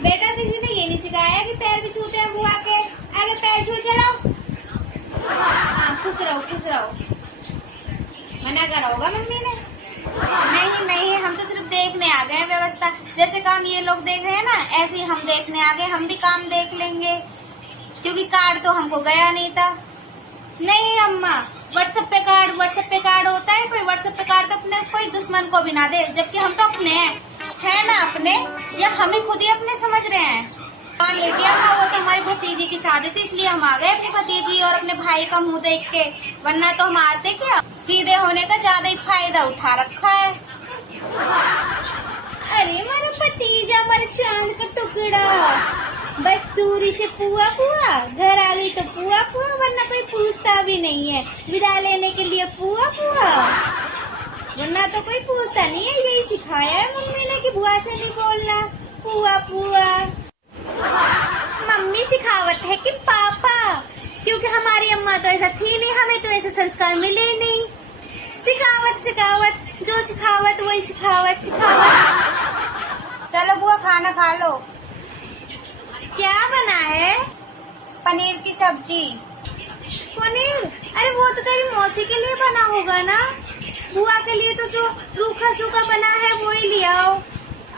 बेटा किसी ने ये नहीं सिखाया कि पैर भी छूते हैं बुआ के, आगे पैर छू चलाओ। हाँ खुश रहो खुश रहो। मना करा होगा मम्मी ने। नहीं नहीं, हम तो सिर्फ देखने आ गए हैं व्यवस्था। जैसे काम ये लोग देख रहे हैं ना, ऐसे ही हम देखने आ गए। हम भी काम देख लेंगे, क्योंकि कार्ड तो हमको गया नहीं था। नहीं अम्मा, व्हाट्सएप पे कार्ड होता है। कोई व्हाट्सएप पे कार्ड तो अपने कोई दुश्मन को भी ना दे, जबकि हम तो अपने हैं ना अपने, या हम ही खुद ही अपने समझ रहे हैं। मान लीजिए हाँ, वो तो हमारी भतीजी की शादी थी, इसलिए हम आ गए अपनी भतीजी और अपने भाई का मुंह देख के, वरना तो हम आते क्या। सीधे होने का ज्यादा ही फायदा उठा रखा है। अरे हमारा भतीजा, हमारे चांद का टुकड़ा, बस दूरी से पुआ पुआ, घर आ गई तो पुआ पुआ, वरना कोई पूछता भी नहीं है। विदा लेने के लिए पुआ पुआ, वरना तो कोई पूछता नहीं है। यही सिखाया है मम्मी ने कि बुआ से नहीं बोलना, पुआ पुआ। मम्मी सिखावत है कि पापा, क्योंकि हमारी अम्मा तो ऐसा थी नहीं, हमें तो ऐसे संस्कार मिले नहीं। सिखावत, जो सिखावत वही सिखावत। चलो बुआ खाना खा लो। क्या बना है? पनीर की सब्जी। पनीर? अरे वो तो तेरी मौसी के लिए बना होगा ना। बुआ के लिए तो जो रूखा सूखा बना है वो ही ले आओ।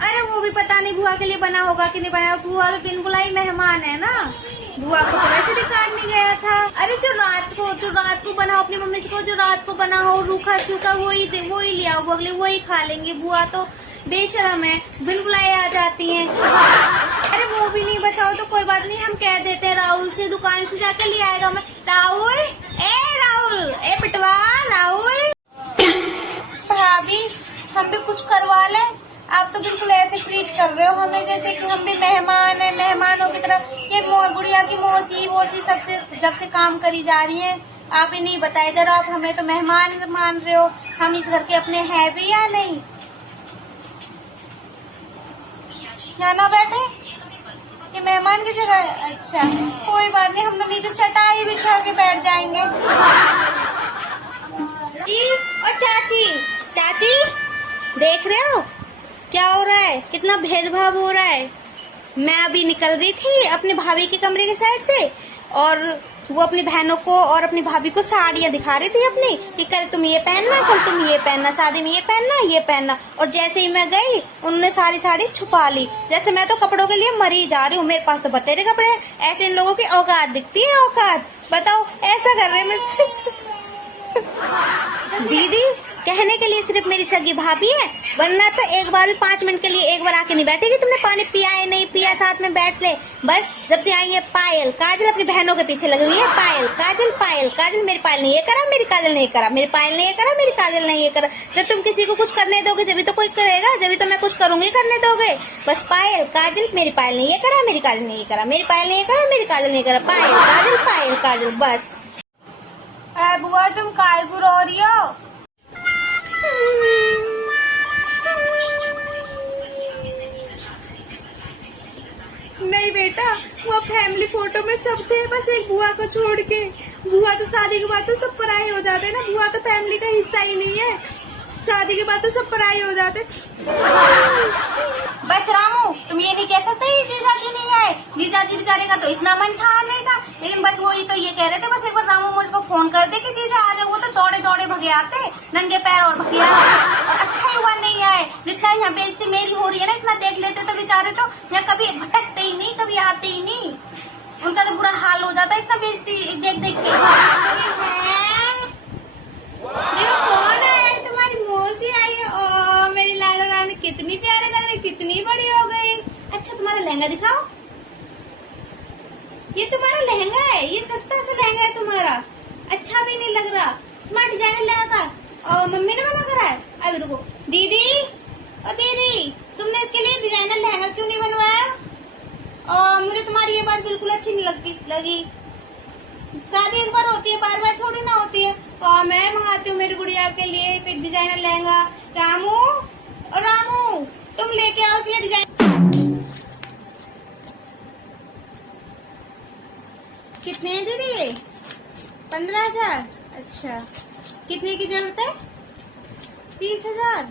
अरे वो भी पता नहीं बुआ के लिए बना होगा कि नहीं बना। बुआ तो बिन बुलाई मेहमान है ना, बुआ को तो वैसे भी कार्ड नहीं गया था। अरे जो रात को बना हो, अपनी मम्मी से को जो रात को बना हो रूखा सूखा, वही ले आओ। अगले वही खा लेंगे। बुआ तो बेशरम है, बिन बुलाए आ जाती हैं। अरे वो भी नहीं बचाओ तो कोई बात नहीं, हम कह देते हैं राहुल से, दुकान से जाके ले आएगा। मैं राहुल, ए बिटवा राहुल। भाभी हम भी कुछ करवा लें। आप तो बिल्कुल ऐसे ट्रीट कर रहे हो हमें जैसे कि हम भी मेहमान है, मेहमानों की तरह। ये गुड़िया की मौसी सबसे जब से काम करी जा रही है, आप ही नहीं बताए जरा। आप हमें तो मेहमान मान रहे हो, हम इस घर के अपने हैं भी या नहीं? यहाँ ना बैठे, ये मेहमान की जगह है। अच्छा कोई बात नहीं, हम तो नीचे चटाई बिछा के बैठ जाएंगे। जी और चाची देख रहे हो क्या हो रहा है? कितना भेदभाव हो रहा है। मैं अभी निकल रही थी अपने भाभी के कमरे के साइड से, और वो अपनी बहनों को और अपनी भाभी को साड़ियाँ दिखा रही थी अपनी, कि कल तुम ये पहनना, कल तुम ये पहनना, शादी में ये पहनना। और जैसे ही मैं गई, उन्होंने सारी छुपा ली। जैसे मैं तो कपड़ों के लिए मरी जा रही हूँ, मेरे पास तो बतेरे कपड़े हैं। ऐसे इन लोगों की औकात दिखती है, औकात। बताओ ऐसा कर रहे हैं। दीदी कहने के लिए सिर्फ मेरी सगी भाभी है, वरना तो एक बार भी 5 मिनट के लिए एक बार आके नहीं बैठेगी। तुमने पानी पिया है नहीं पिया, साथ में बैठ ले। बस जब से आई है पायल काजल अपनी बहनों के पीछे लगी हुई है। पायल काजल, मेरी पायल ने ये करा, मेरी काजल ने ये करा, मेरी पायल ने ये करा, मेरी काजल ने ये करा। जब तुम किसी को कुछ करने दोगे जब तो कोई करेगा, जब तो मैं कुछ करूंगी करने दोगे। बस पायल काजल, मेरी पायल ने ये करा, मेरी काजल ने ये करा, मेरी पायल ने ये करा, मेरी काजल ने ये करा। पायल काजल बस। बुआ तुम काय गुर हो रही हो? नहीं बेटा, वो फैमिली फोटो में सब थे, बस एक बुआ को छोड़ के। बुआ तो शादी के बाद तो सब पराये हो जाते हैं ना, बुआ तो फैमिली का हिस्सा ही नहीं है। शादी के बाद तो सब पराये हो जाते। बस रामू, तुम ये नहीं कह सकते जीजाजी नहीं आए। जीजाजी बेचारे का तो इतना मन ठान नहीं था, लेकिन बस वो ही तो ये कह रहे थे, बस एक बार रामू मुझको फोन कर दे कि जीजा आ जाए। वो तो दौड़े भगे आते, नंगे पैर और भगे आते। और अच्छा ही हुआ नहीं आए। जितना यहाँ बेइज्जती मेरी हो रही है ना, इतना देख लेते तो बेचारे तो यहाँ कभी भटकते ही नहीं, कभी आते ही नहीं। उनका तो बुरा हाल हो जाता है इतना बेइज्जती देख के। कौन है? तुम्हारी मौसी आई है। ओ मेरी लाला रानी, कितनी प्यारे लग रही, कितनी बड़ी हो गई। अच्छा तुम्हारा लहंगा दिखाओ। ये तुम्हारा लहंगा है, ये सस्ता सा लहंगा है तुम्हारा, अच्छा भी नहीं लग रहा। तुम्हारा डिजाइनर लहंगा था और मम्मी ने बना करा है। अभी रुको दीदी, ओ दीदी, तुमने इसके लिए डिजाइनर लहंगा क्यों नहीं बनवाया? मुझे तुम्हारी ये बात बिल्कुल अच्छी नहीं लगी। शादी एक बार होती है, बार बार थोड़ी ना होती है। और मैं मंगाती हूँ मेरी गुड़िया के लिए कोई डिजाइनर लहंगा। रामू तुम लेके आओ उसके लिए डिजाइन। कितने हैं दीदी? 15,000। अच्छा कितने की जरूरत है? 30,000।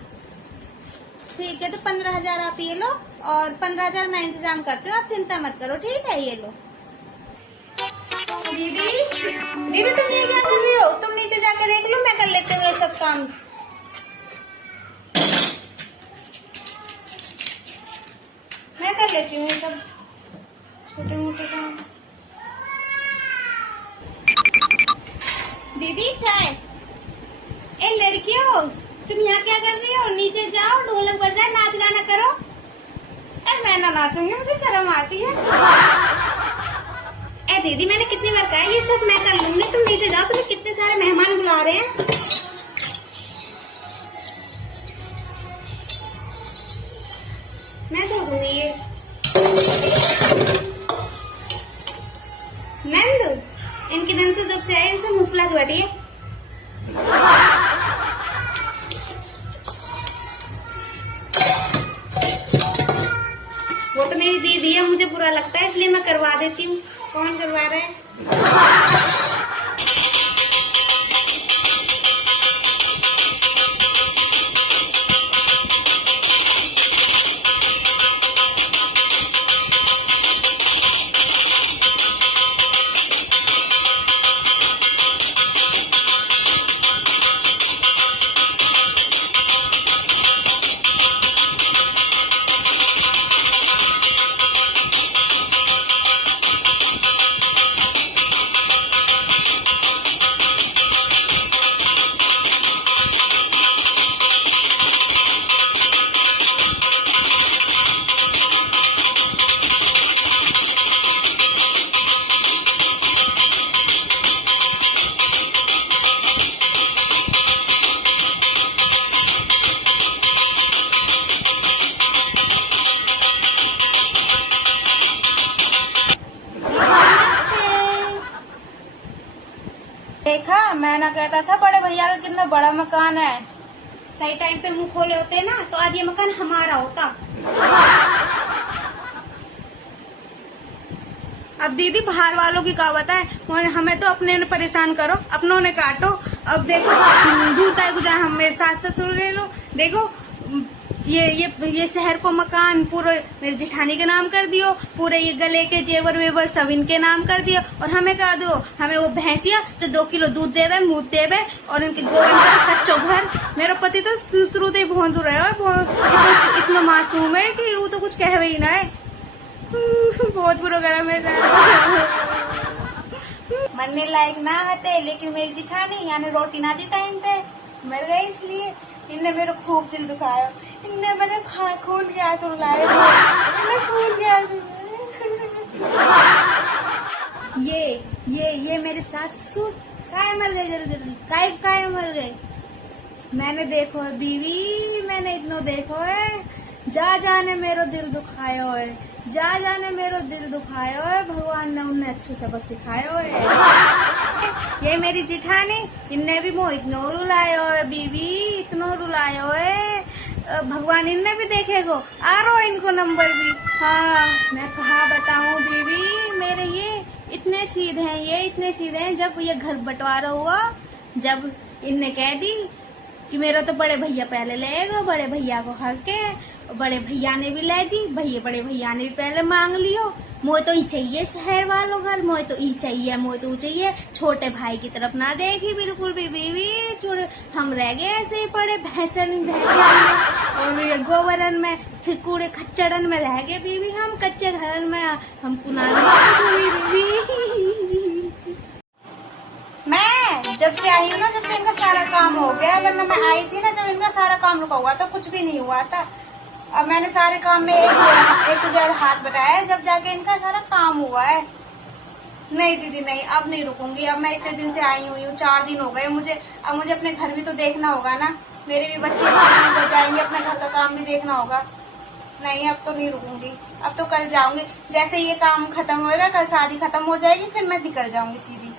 ठीक है, तो 15,000 आप ये लो और 15,000 मैं इंतजाम करती हूँ, आप चिंता मत करो। ठीक है, ये लो। दीदी दीदी तुम ये क्या कर रही हो? तुम नीचे जाके देख लो, मैं कर लेती हूँ ये सब काम। मैं कर लेती हूँ ये सब छोटे मोटे काम। दीदी चाय। ए लड़कियों, तुम यहाँ क्या कर रही हो? नीचे जाओ, ढोलक बजाए, नाच गाना करो। अरे मैं ना नाचूंगी, मुझे शर्म आती है। ए दीदी मैंने कितनी बार कहा ये सब मैं कर लूंगी, तुम नीचे जाओ, तुम्हें कितने सारे मेहमान बुला रहे हैं। मैं धो दूंगी ये। नंद, इनकी नंद तो जब से आई इनसे मुफला बैठी है। वो तो मेरी दीदी है, मुझे बुरा लगता है इसलिए मैं करवा देती हूँ। कौन करवा रहा है? देखा, मैं ना कहता था बड़े भैया का कितना बड़ा मकान है। सही टाइम पे मुंह खोले होते ना तो आज ये मकान हमारा होता। अब दीदी बाहर वालों की कहावत है, हमें तो अपने ने परेशान करो, अपनों ने काटो। अब देखो दूता गुजरा, हम मेरे सास ससुर ले लो। देखो ये शहर को मकान पूरे मेरे जेठानी के नाम कर दियो, पूरे ये गले के जेवर वेवर सब इनके नाम कर दियो। और हमें कहा दो, हमें वो भैंसिया जो 2 किलो दूध देवे, मूत देवे, और इनके गोबर का कच्चो घर। मेरा पति तो शुरू से भोंद रहे हो, इतना मासूम है कि वो तो कुछ कहे ही ना है। बहुत बुरा गरम है। मरने लायक ना हते, लेकिन मेरी जेठानी यानी रोटी ना दी टाइम पे मर गई, इसलिए इनने मेरा खूब दिल दुखाया। इनने मैंने खून के आंसू रुलाए, खून के आंसू। ये मेरे सास ससुर काय मर गए जल्दी जल्दी, काय मर गए। मैंने देखो है बीवी, मैंने इतना देखो है, जा जाने मेरो दिल दुखायो है, जा जाने मेरो दिल दुखायो है। भगवान ने उन्हें अच्छे सबक सिखायो है। ये मेरी जेठानी, इनने भी मोह इतना रुलायो है बीवी, इतना रुलायो है। भगवान इनने भी देखेगो, आ रो इनको नंबर भी। हाँ मैं कहा बताऊं बीवी, मेरे ये इतने सीधे हैं, ये इतने सीधे हैं। जब ये घर बंटवारा हुआ, जब इनने कह दी कि मेरा तो बड़े भैया पहले लेगा, बड़े भैया को हक है, बड़े भैया ने भी ले जी, बड़े भैया ने भी पहले मांग लियो। मोए तो ही चाहिए शहर वालों घर, मोए तो ही चाहिए, मोए तो चाहिए। छोटे भाई की तरफ ना देखी बिल्कुल भी बीवी, छोड़े हम रह गए ऐसे ही पड़े भैंसन और ये गोबरन में, कूड़े खच्चड़न में रह गए बीवी, हम कच्चे घरन में हम बीवी। मैं जब से आई हूँ ना, जब से इनका सारा काम हो गया, वरना मैं आई थी ना जब इनका सारा काम रुका हुआ था, कुछ भी नहीं हुआ था। अब मैंने सारे काम में एक तो हाथ बटाया, जब जाके इनका सारा काम हुआ है। नहीं दीदी नहीं, अब नहीं रुकूंगी। अब मैं इतने दिन से आई हुई हूँ, 4 दिन हो गए मुझे। अब मुझे अपने घर भी तो देखना होगा ना, मेरे भी बच्चे स्कूल जाएंगे, अपने घर का काम भी देखना होगा। नहीं अब तो नहीं रुकूंगी, अब तो कल जाऊंगी। जैसे ये काम खत्म होएगा, कल शादी खत्म हो जाएगी, फिर मैं निकल जाऊंगी सीधी।